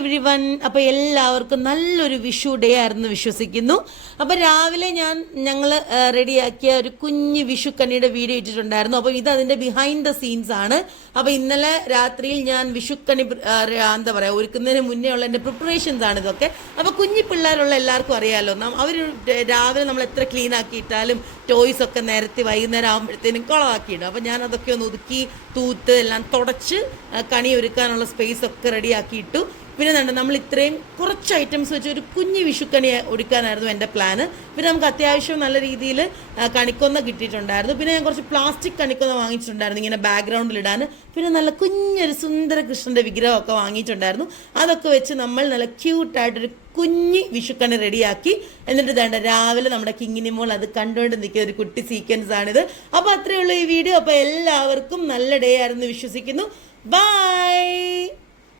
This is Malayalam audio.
Every one. അപ്പോൾ എല്ലാവർക്കും നല്ലൊരു വിഷു ഡേ ആയിരുന്നു വിശ്വസിക്കുന്നു. അപ്പോൾ രാവിലെ ഞങ്ങൾ റെഡിയാക്കിയ ഒരു കുഞ്ഞ് വിഷുക്കണിയുടെ വീഡിയോ ഇട്ടിട്ടുണ്ടായിരുന്നു. അപ്പോൾ ഇത് അതിൻ്റെ ബിഹൈൻഡ് ദ സീൻസ് ആണ്. അപ്പോൾ ഇന്നലെ രാത്രിയിൽ ഞാൻ വിഷുക്കണി എന്താ പറയുക ഒരുക്കുന്നതിന് മുന്നേ ഉള്ള എൻ്റെ പ്രിപ്പറേഷൻസ് ആണ് ഇതൊക്കെ. അപ്പോൾ കുഞ്ഞി പിള്ളേരുള്ള എല്ലാവർക്കും അറിയാമല്ലോ, അവർ രാവിലെ നമ്മൾ എത്ര ക്ലീൻ ആക്കിയിട്ടാലും ടോയ്സ് ഒക്കെ നേരത്തെ വൈകുന്നേരം ആകുമ്പോഴത്തേനും കുളമാക്കിയിടും. അപ്പോൾ ഞാൻ അതൊക്കെ ഒന്ന് ഒതുക്കി തൂത്ത് എല്ലാം തുടച്ച് കണി ഒരുക്കാനുള്ള സ്പേസ് ഒക്കെ റെഡിയാക്കിയിട്ടു. പിന്നെ നമ്മൾ ഇത്രയും കുറച്ച് ഐറ്റംസ് വെച്ച് ഒരു കുഞ്ഞ് വിഷുക്കണി ഒരുക്കാനായിരുന്നു എൻ്റെ പ്ലാന്. പിന്നെ നമുക്ക് അത്യാവശ്യം നല്ല രീതിയിൽ കണിക്കൊന്ന കിട്ടിയിട്ടുണ്ടായിരുന്നു. പിന്നെ ഞാൻ കുറച്ച് പ്ലാസ്റ്റിക് കണിക്കൊന്ന വാങ്ങിച്ചിട്ടുണ്ടായിരുന്നു ഇങ്ങനെ ബാക്ക്ഗ്രൗണ്ടിലിടാൻ. പിന്നെ നല്ല കുഞ്ഞൊരു സുന്ദര കൃഷ്ണൻ്റെ വിഗ്രഹമൊക്കെ വാങ്ങിയിട്ടുണ്ടായിരുന്നു. അതൊക്കെ വെച്ച് നമ്മൾ നല്ല ക്യൂട്ടായിട്ടൊരു കുഞ്ഞി വിഷുക്കണി റെഡിയാക്കി. എന്നിട്ട് രാവിലെ നമ്മുടെ കിങ്ങിനി മോൾ അത് കണ്ടുകൊണ്ട് നിൽക്കുന്ന ഒരു കുട്ടി സീക്വൻസ് ആണിത്. അപ്പോൾ അത്രയേ ഉള്ളൂ ഈ വീഡിയോ. അപ്പോൾ എല്ലാവർക്കും നല്ല ഡേ ആയിരുന്നു വിശ്വസിക്കുന്നു. ബൈ.